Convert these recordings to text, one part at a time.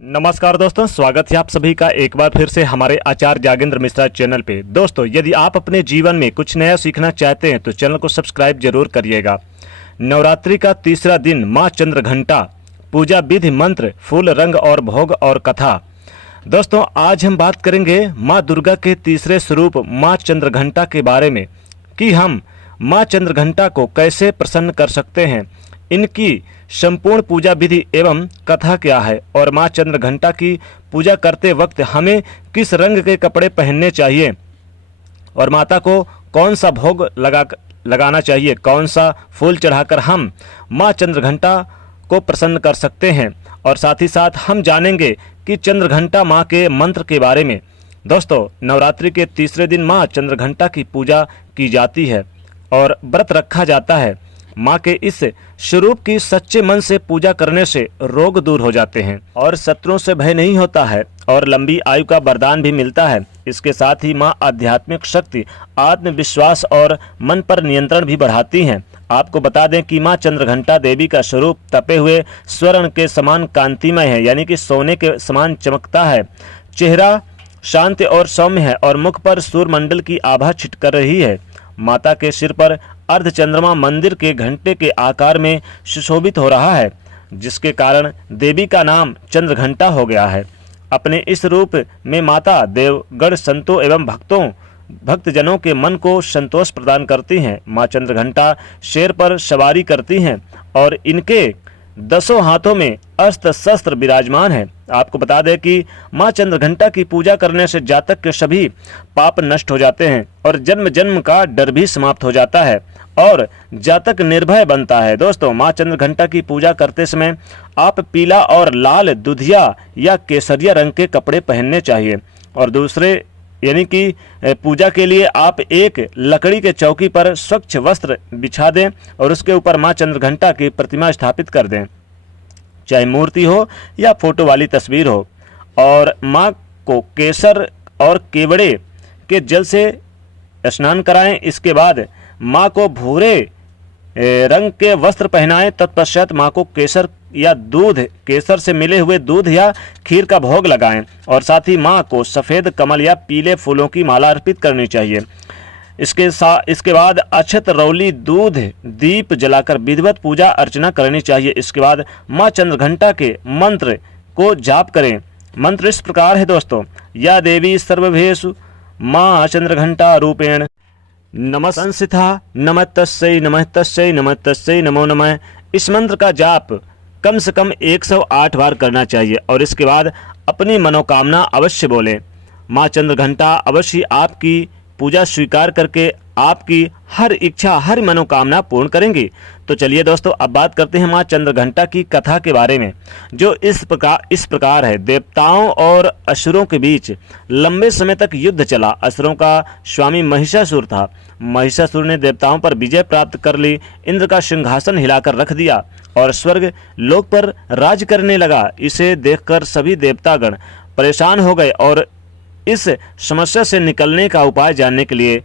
नमस्कार दोस्तों, स्वागत है आप सभी का एक बार फिर से हमारे आचार्य जागेंद्र मिश्रा चैनल पे। दोस्तों, यदि आप अपने जीवन में कुछ नया सीखना चाहते हैं तो चैनल को सब्सक्राइब जरूर करिएगा। नवरात्रि का तीसरा दिन माँ चंद्रघंटा, पूजा विधि, मंत्र, फूल, रंग और भोग और कथा। दोस्तों, आज हम बात करेंगे माँ दुर्गा के तीसरे स्वरूप माँ चंद्रघंटा के बारे में कि हम माँ चंद्रघंटा को कैसे प्रसन्न कर सकते हैं, इनकी संपूर्ण पूजा विधि एवं कथा क्या है और माँ चंद्रघंटा की पूजा करते वक्त हमें किस रंग के कपड़े पहनने चाहिए और माता को कौन सा भोग लगाना चाहिए, कौन सा फूल चढ़ाकर हम माँ चंद्रघंटा को प्रसन्न कर सकते हैं। और साथ ही साथ हम जानेंगे कि चंद्रघंटा माँ के मंत्र के बारे में। दोस्तों, नवरात्रि के तीसरे दिन माँ चंद्रघंटा की पूजा की जाती है और व्रत रखा जाता है। माँ के इस स्वरूप की सच्चे मन से पूजा करने से रोग दूर हो जाते हैं और शत्रुओं से भय नहीं होता है और लंबी आयु का वरदान भी मिलता है। इसके साथ ही माँ आध्यात्मिक शक्ति, आत्मविश्वास और मन पर नियंत्रण भी बढ़ाती हैं। आपको बता दें कि माँ चंद्रघंटा देवी का स्वरूप तपे हुए स्वर्ण के समान कांतिमय है, यानी कि सोने के समान चमकता है। चेहरा शांत और सौम्य है और मुख पर सूर्यमंडल की आभा छिटक रही है। माता के सिर पर अर्ध चंद्रमा मंदिर के घंटे के आकार में सुशोभित हो रहा है, जिसके कारण देवी का नाम चंद्रघंटा हो गया है। अपने इस रूप में माता देवगण, संतों एवं भक्तजनों के मन को संतोष प्रदान करती हैं। माँ चंद्रघंटा शेर पर सवारी करती हैं और इनके 10 हाथों में अस्त्र शस्त्र विराजमान है। आपको बता दें कि माँ चंद्रघंटा की पूजा करने से जातक के सभी पाप नष्ट हो जाते हैं और जन्म जन्म का डर भी समाप्त हो जाता है और जातक निर्भय बनता है। दोस्तों, माँ चंद्रघंटा की पूजा करते समय आप पीला और लाल, दुधिया या केसरिया रंग के कपड़े पहनने चाहिए और दूसरे यानी कि पूजा के लिए आप एक लकड़ी के चौकी पर स्वच्छ वस्त्र बिछा दें और उसके ऊपर माँ चंद्रघंटा की प्रतिमा स्थापित कर दें, चाहे मूर्ति हो या फोटो वाली तस्वीर हो, और माँ को केसर और केवड़े के जल से स्नान कराएं। इसके बाद माँ को भूरे रंग के वस्त्र पहनाएं। तत्पश्चात माँ को केसर से मिले हुए दूध या खीर का भोग लगाएं और साथ ही माँ को सफ़ेद कमल या पीले फूलों की माला अर्पित करनी चाहिए। इसके बाद अक्षत, रौली, दूध, दीप जलाकर विधिवत पूजा अर्चना करनी चाहिए। इसके बाद माँ चंद्रघंटा के मंत्र को जाप करें। मंत्र इस प्रकार है दोस्तों: या देवी सर्वभेषु माँ चंद्रघंटा रूपेण नमः संस्थिता नमः तस्यै नमः तस्यै नमः तस्यै नमो नमः। इस मंत्र का जाप कम से कम 108 बार करना चाहिए और इसके बाद अपनी मनोकामना अवश्य बोलें। माँ चंद्रघंटा अवश्य आपकी पूजा स्वीकार करके आपकी हर इच्छा, हर मनोकामना पूर्ण करेंगी। तो चलिए दोस्तों, अब बात करते हैं माँ चंद्रघंटा की कथा के बारे में, जो इस प्रकार है। देवताओं और असुरों के बीच लंबे समय तक युद्ध चला। असुरों का स्वामी महिषासुर था। महिषासुर ने देवताओं पर विजय प्राप्त कर ली, इंद्र का सिंहासन हिलाकर रख दिया और स्वर्ग लोक पर राज करने लगा। इसे देखकर सभी देवतागण परेशान हो गए और इस समस्या से निकलने का उपाय जानने के लिए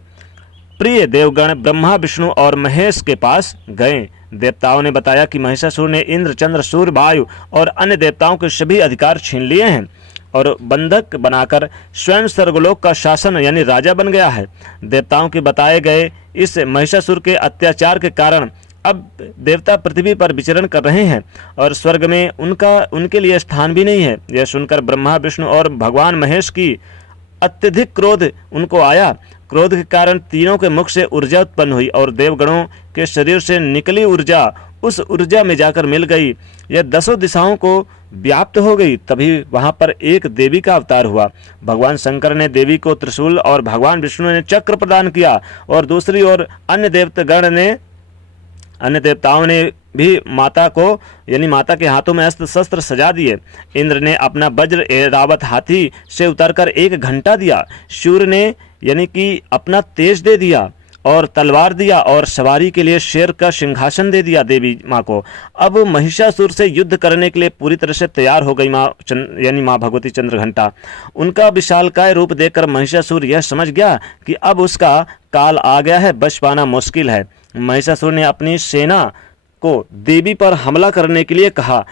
प्रिय देवगण ब्रह्मा, विष्णु और महेश के पास गए। देवताओं ने बताया कि महिषासुर ने इंद्र, चंद्र, सूर्य, वायु और अन्य देवताओं के सभी अधिकार छीन लिए हैं और बंधक बनाकर स्वयं स्वर्गलोक का शासन यानी राजा बन गया है। देवताओं के बताए गए इस महिषासुर के अत्याचार के कारण अब देवता पृथ्वी पर विचरण कर रहे हैं और स्वर्ग में उनके लिए स्थान भी नहीं है। यह सुनकर ब्रह्मा, विष्णु और भगवान महेश की अत्यधिक क्रोध उनको आया। क्रोध के कारण तीनों के मुख से ऊर्जा उत्पन्न हुई और देवगणों के शरीर से निकली ऊर्जा उस ऊर्जा में जाकर मिल गई। यह 10 दिशाओं को व्याप्त हो गई। तभी वहां पर एक देवी का अवतार हुआ। भगवान शंकर ने देवी को त्रिशूल और भगवान विष्णु ने चक्र प्रदान किया और दूसरी ओर अन्य देवताओं ने भी माता के हाथों में अस्त्र शस्त्र सजा दिए। इंद्र ने अपना वज्र ऐरावत हाथी से उतरकर एक घंटा दिया। सूर्य ने यानी कि अपना तेज दे दिया और तलवार दिया और सवारी के लिए शेर का सिंहासन दे दिया देवी माँ को। अब महिषासुर से युद्ध करने के लिए पूरी तरह से तैयार हो गई माँ भगवती चंद्रघंटा। उनका विशालकाय रूप देखकर महिषासुर यह समझ गया कि अब उसका काल आ गया है, बच पाना मुश्किल है। महिषासुर ने अपनी सेना को देवी पर हमला करने के लिए कहा।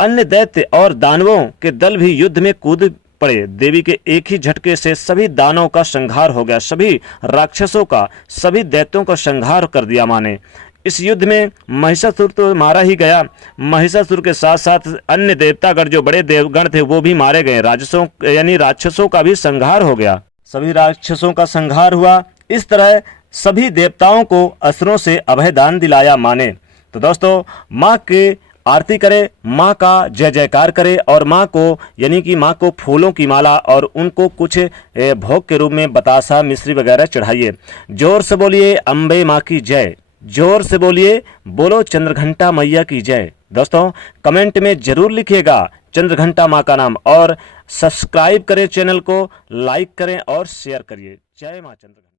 अन्य दैत्य और दानवों के दल भी युद्ध में कूद पड़े। देवी के एक ही झटके से सभी दानवों का संहार हो गया, सभी राक्षसों का, सभी दैत्यों का संहार कर दिया माँ ने। इस युद्ध में महिषासुर तो मारा ही गया, महिषासुर के साथ साथ अन्य देवतागण जो बड़े देवगण थे वो भी मारे गए, राक्षसों यानी राक्षसों का भी संहार हो गया, सभी राक्षसों का संहार हुआ। इस तरह सभी देवताओं को असुरों से अभय दान दिलाया माँ ने। तो दोस्तों, माँ के आरती करें, माँ का जय जयकार करें और माँ को यानी कि माँ को फूलों की माला और उनको कुछ भोग के रूप में बतासा मिश्री वगैरह चढ़ाइए। जोर से बोलिए अम्बे माँ की जय, जोर से बोलिए बोलो चंद्रघंटा मैया की जय। दोस्तों, कमेंट में जरूर लिखिएगा चंद्रघंटा माँ का नाम और सब्सक्राइब करें चैनल को, लाइक करें और शेयर करिए। जय माँ चंद्रघंटा।